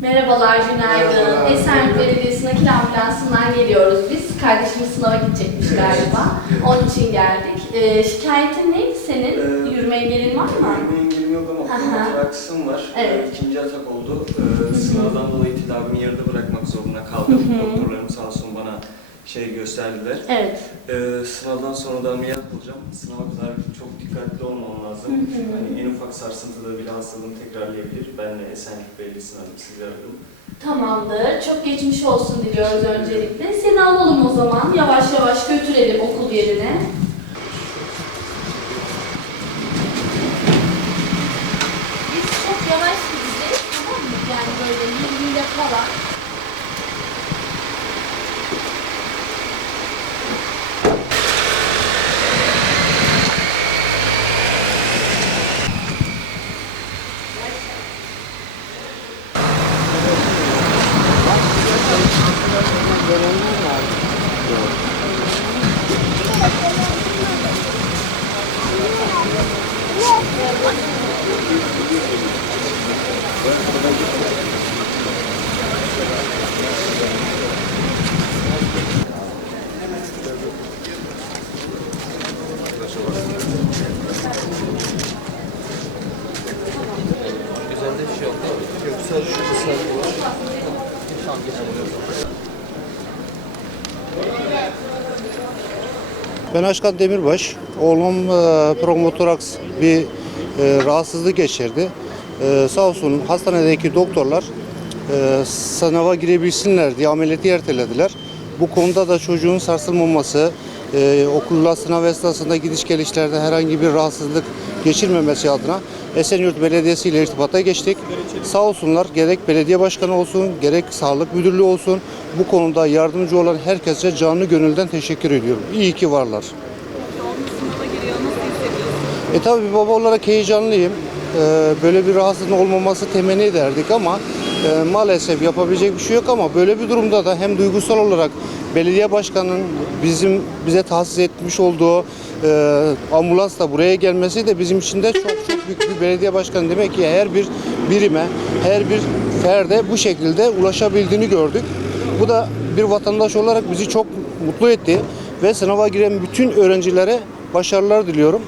Merhabalar, günaydın. Merhabalar. Esenyurt Belediyesi nakil ambulansından geliyoruz biz. Kardeşimiz sınava gidecekmiş Evet, galiba. evet. Onun için geldik. Ee, şikayetin ne senin? Ee, Yürüme engelin var mı? Yürüme engelim yok ama Aha. kontraksım var. Evet. İkinci atak oldu. Ee, sınavdan dolayı tedavimi yarıda bırakmak zorunda kaldım. Hı hı. Doktorlarım sağ olsun bana şey gösterdiler. Evet. Ee, sınavdan sonra da ameliyat olacağım. Sınava kadar çok dikkatli olmam lazım. Hı hı. Hani en ufak sarsıntıda bile hastalığım tekrarlayabilir. Ben de Esenyurt Belediyesi'ni arayıp sizi aradım. Tamamdır. Çok geçmiş olsun diliyoruz öncelikle. Seni alalım o zaman. Yavaş yavaş götürelim okul yerine. Biz çok yavaş gideceğiz tamam mı? Yani böyle 20 ile falan. Üzerinde bir şey yok. Göksel şu sarı var. Şu an geçelim. Ben Aşkan Demirbaş. Oğlum e, promotoraks bir e, rahatsızlık geçirdi. E, sağ olsun hastanedeki doktorlar e, sınava girebilsinler diye ameliyatı ertelediler. Bu konuda da çocuğun sarsılmaması, e, okulla sınav esnasında gidiş gelişlerde herhangi bir rahatsızlık geçirmemesi adına Esenyurt Belediyesi ile irtibata geçtik. Sağ olsunlar gerek belediye başkanı olsun, gerek sağlık müdürlüğü olsun bu konuda yardımcı olan herkese canlı gönülden teşekkür ediyorum. İyi ki varlar. E tabi bir baba olarak heyecanlıyım. Ee, böyle bir rahatsızlığın olmaması temenni ederdik ama e, maalesef yapabilecek bir şey yok ama böyle bir durumda da hem duygusal olarak belediye başkanının bizim bize tahsis etmiş olduğu e, ambulansla buraya gelmesi de bizim için de çok çok büyük bir belediye başkanı demek ki her bir birime, her bir ferde bu şekilde ulaşabildiğini gördük. Bu da bir vatandaş olarak bizi çok mutlu etti ve sınava giren bütün öğrencilere başarılar diliyorum.